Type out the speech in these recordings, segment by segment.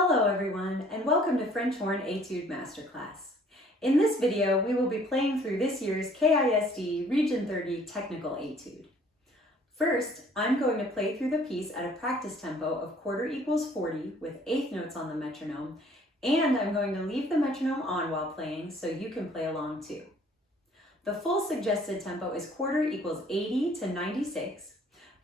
Hello everyone, and welcome to French Horn Etude Masterclass. In this video, we will be playing through this year's KISD Region 30 Technical Etude. First, I'm going to play through the piece at a practice tempo of quarter equals 40 with eighth notes on the metronome, and I'm going to leave the metronome on while playing so you can play along too. The full suggested tempo is quarter equals 80 to 96,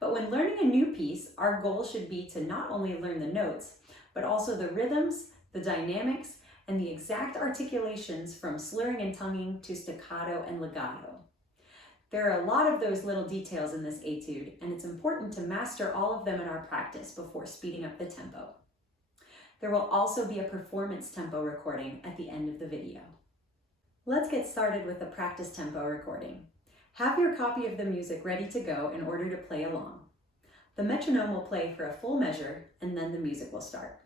but when learning a new piece, our goal should be to not only learn the notes, but also the rhythms, the dynamics, and the exact articulations from slurring and tonguing to staccato and legato. There are a lot of those little details in this etude, and it's important to master all of them in our practice before speeding up the tempo. There will also be a performance tempo recording at the end of the video. Let's get started with the practice tempo recording. Have your copy of the music ready to go in order to play along. The metronome will play for a full measure, and then the music will start.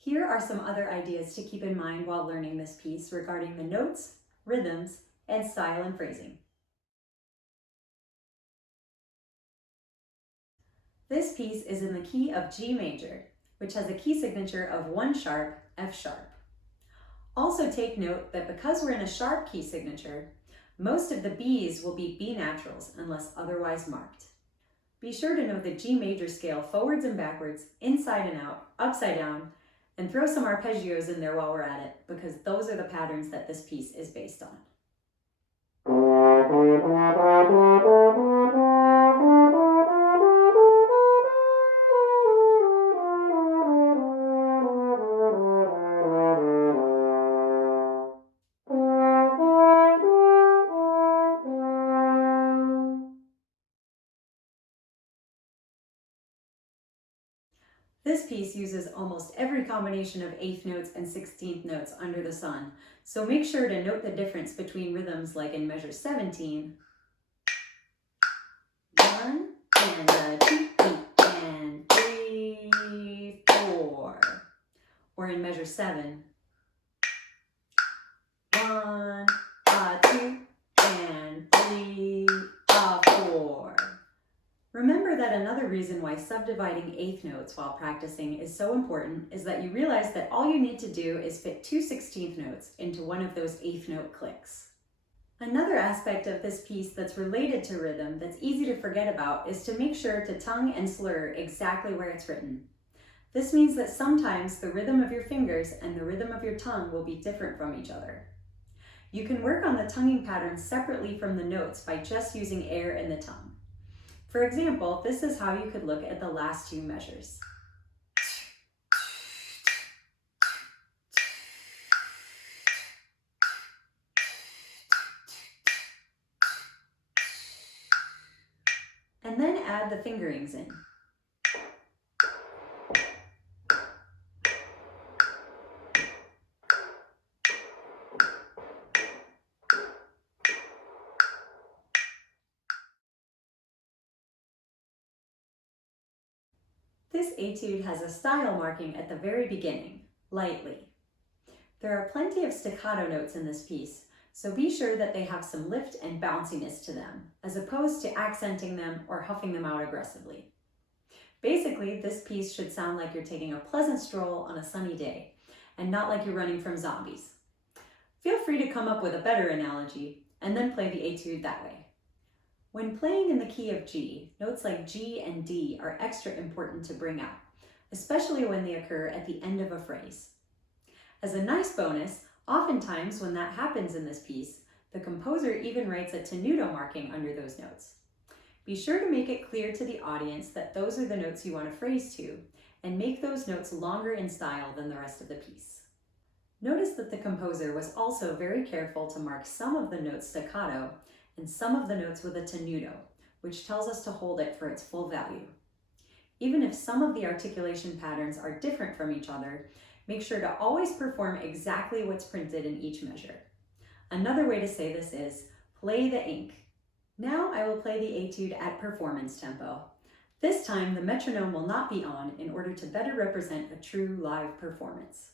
Here are some other ideas to keep in mind while learning this piece regarding the notes, rhythms, and style and phrasing. This piece is in the key of G major, which has a key signature of 1 sharp, F sharp. Also take note that because we're in a sharp key signature, most of the B's will be B naturals unless otherwise marked. Be sure to know the G major scale forwards and backwards, inside and out, upside down, and throw some arpeggios in there while we're at it, because those are the patterns that this piece is based on. This piece uses almost every combination of eighth notes and 16th notes under the sun, so make sure to note the difference between rhythms like in measure 17, 1 and a 2, 8 and 3, 4, or in measure 7, 1, 2 and 3, another reason why subdividing eighth notes while practicing is so important is that you realize that all you need to do is fit 2 16th notes into one of those eighth note clicks. Another aspect of this piece that's related to rhythm that's easy to forget about is to make sure to tongue and slur exactly where it's written. This means that sometimes the rhythm of your fingers and the rhythm of your tongue will be different from each other. You can work on the tonguing pattern separately from the notes by just using air in the tongue. For example, this is how you could look at the last two measures. And then add the fingerings in. This etude has a style marking at the very beginning, lightly. There are plenty of staccato notes in this piece, so be sure that they have some lift and bounciness to them, as opposed to accenting them or huffing them out aggressively. Basically, this piece should sound like you're taking a pleasant stroll on a sunny day, and not like you're running from zombies. Feel free to come up with a better analogy, and then play the etude that way. When playing in the key of G, notes like G and D are extra important to bring out, especially when they occur at the end of a phrase. As a nice bonus, oftentimes when that happens in this piece, the composer even writes a tenuto marking under those notes. Be sure to make it clear to the audience that those are the notes you want to phrase to, and make those notes longer in style than the rest of the piece. Notice that the composer was also very careful to mark some of the notes staccato and some of the notes with a tenuto, which tells us to hold it for its full value. Even if some of the articulation patterns are different from each other, make sure to always perform exactly what's printed in each measure. Another way to say this is, play the ink. Now I will play the etude at performance tempo. This time the metronome will not be on in order to better represent a true live performance.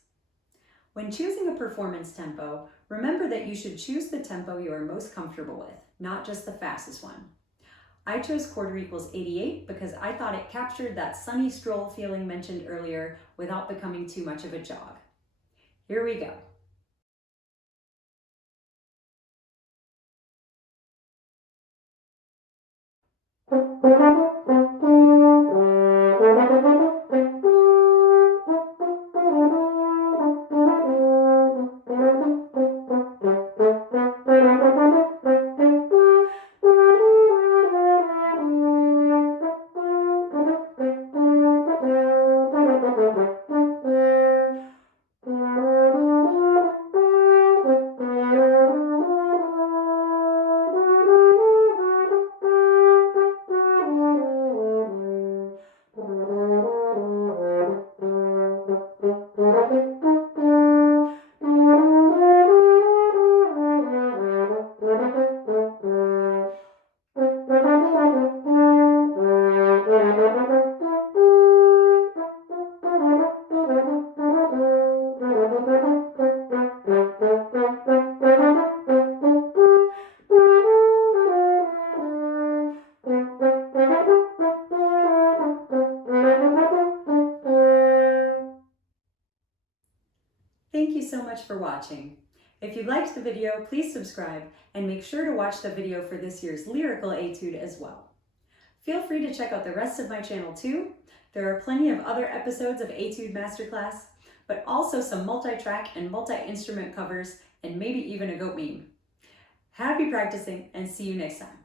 When choosing a performance tempo, remember that you should choose the tempo you are most comfortable with, not just the fastest one. I chose quarter equals 88 because I thought it captured that sunny stroll feeling mentioned earlier without becoming too much of a jog. Here we go. Thank you so much for watching. If you liked the video, please subscribe and make sure to watch the video for this year's lyrical etude as well. Feel free to check out the rest of my channel too. There are plenty of other episodes of Etude Masterclass, but also some multi-track and multi-instrument covers and maybe even a goat meme. Happy practicing and see you next time.